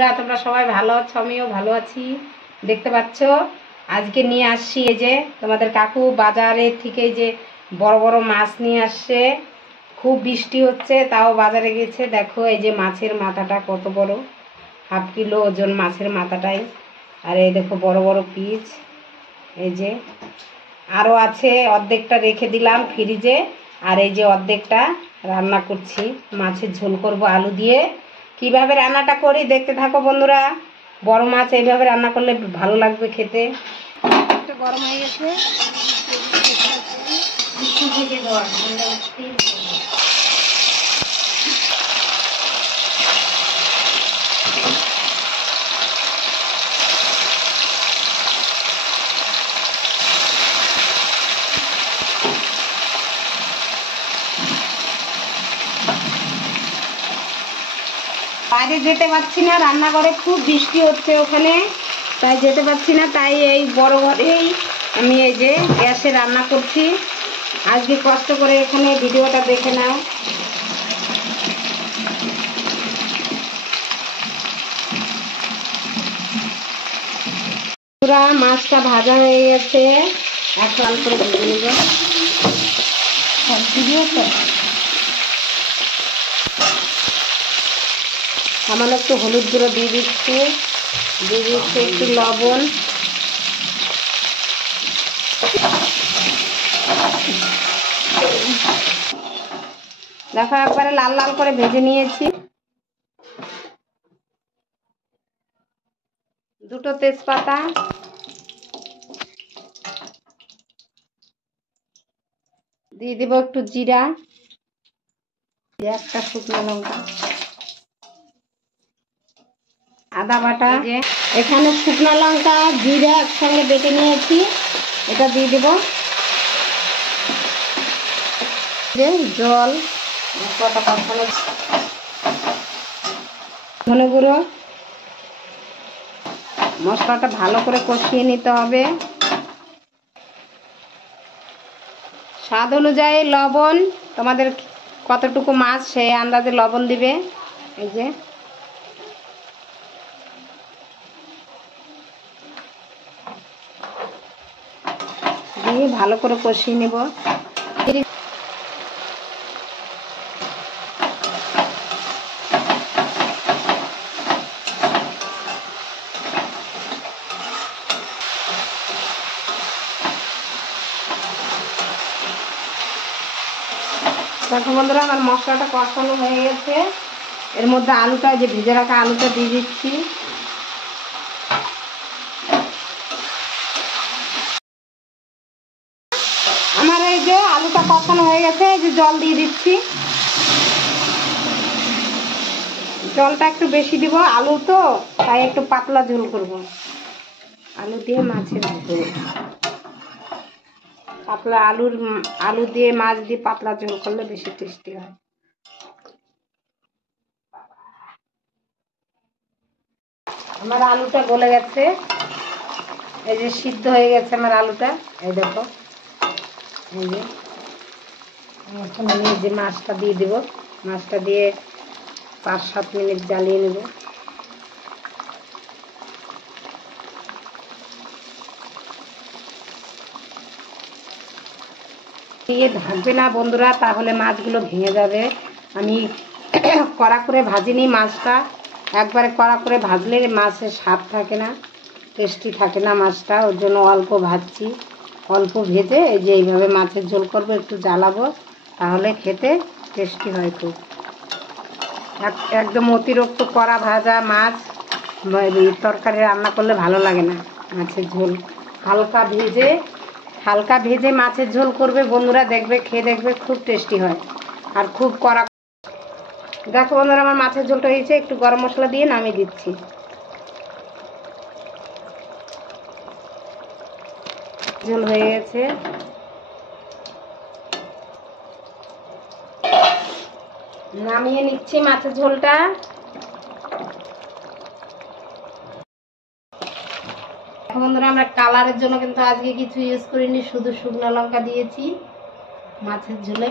বন্ধুরা, তোমরা সবাই ভালো আছো? আমিও ভালো আছি। দেখতে পাচ্ছ আজকে নিয়ে আসছি এই যে তোমাদের কাকু বাজারে থেকে যে বড় বড় মাছ নিয়ে আসছে। খুব বৃষ্টি হচ্ছে তাও বাজারে গেছে। দেখো এই যে মাছের মাথাটা কত বড়, 1/2 কিলো ওজন মাছের মাথাটাই। আর এই দেখো বড় বড় পিস। এই যে আরও আছে, অর্ধেকটা রেখে দিলাম ফ্রিজে। আর এই যে অর্ধেকটা রান্না করছি, মাছের ঝোল করব আলু দিয়ে। কিভাবে রান্নাটা করি দেখতে থাকো বন্ধুরা। বড় মাছ এইভাবে রান্না করলে ভালো লাগবে খেতে। একটু গরম হয়ে গেছে, বাইরে যেতে পারছি না, রান্নাঘরে খুব বৃষ্টি হচ্ছে ওখানে, তাই যেতে পারছি না। তাই এই বড় ঘরেই আমি এই যে গ্যাসে রান্না করছি। আজকে কষ্ট করে এখানে ভিডিওটা দেখে নাও। পুরা মাছটা ভাজা হয়ে গেছে, এক লাল করে ভেজে নিব। ভিডিও তো সামান্য একটু হলুদ গুঁড়ো দিয়ে দিচ্ছি, একটু লবণ। দেখো একবারে লাল লাল করে ভেজে নিয়েছি। 2টো তেজপাতা, দিয়ে দিব একটু জিরা, 1টা শুকনো লঙ্কা, আদা বাটা। এখানে শুকনো লঙ্কা জিরা একসঙ্গে বেটে নিয়েছি, এটা দিয়ে দিব। জল, ধনে গুঁড়ো। মশলাটা ভালো করে কষিয়ে নিতে হবে। স্বাদ অনুযায়ী লবণ, তোমাদের কতটুকু মাছ সেই আন্দাজে লবণ দিবে। এই যে দিয়ে ভালো করে কষিয়ে নেব। দেখো বন্ধুরা, আমার মশলাটা কষানো হয়ে গেছে। এর মধ্যে আলুটা, যে ভেজে রাখা আলুটা দিয়ে দিচ্ছি। আমার এই যে আলুটা কষানো হয়ে গেছে, এই যে জল দিয়ে দিচ্ছি। জলটা একটু বেশি দিব, আলু তো তাই একটু পাতলা ঝোল করব। আলু দিয়ে মাছের ঝোল, পাতলা আলু দিয়ে মাছ দিয়ে পাতলা ঝোল করলে বেশি টেস্টি হয়। আমার আলুটা গলে গেছে, এই যে সিদ্ধ হয়ে গেছে আমার আলুটা। এই দেখো, এই যে এখন আমি এই যে মাছটা দিয়ে দেব। মাছটা দিয়ে 5-7 মিনিট জ্বালিয়ে নেব। দিয়ে ঢাকবে না বন্ধুরা, তাহলে মাছগুলো ভেঙে যাবে। আমি কড়া করে ভাজিনি মাছটা, একবারে কড়া করে ভাজলে মাছের স্বাদ থাকে না, টেস্টি থাকে না মাছটা। ওর জন্য অল্প ভাজছি, অল্প ভেজে এই যে এইভাবে মাছের ঝোল করবো, একটু জ্বালাবো, তাহলে খেতে টেস্টি হয় খুব। একদম অতিরিক্ত কড়া ভাজা মাছ তরকারি রান্না করলে ভালো লাগে না। মাছের ঝোল হালকা ভেজে মাছের ঝোল করবে বন্ধুরা, দেখবে খেয়ে দেখবে খুব টেস্টি হয়। আর খুব কড়া। দেখো বন্ধুরা, আমার মাছের ঝোলটা হয়েছে, একটু গরম মশলা দিয়ে নামিয়ে দিচ্ছি। ঝোল হয়ে গেছে, নামিয়ে নিচ্ছি মাছের ঝোলটা। বন্ধুরা, আমরা কালারের জন্য কিন্তু আজকে কিছু ইউজ করিনি, শুধু শুকনো লঙ্কা দিয়েছি মাছের ঝোলে।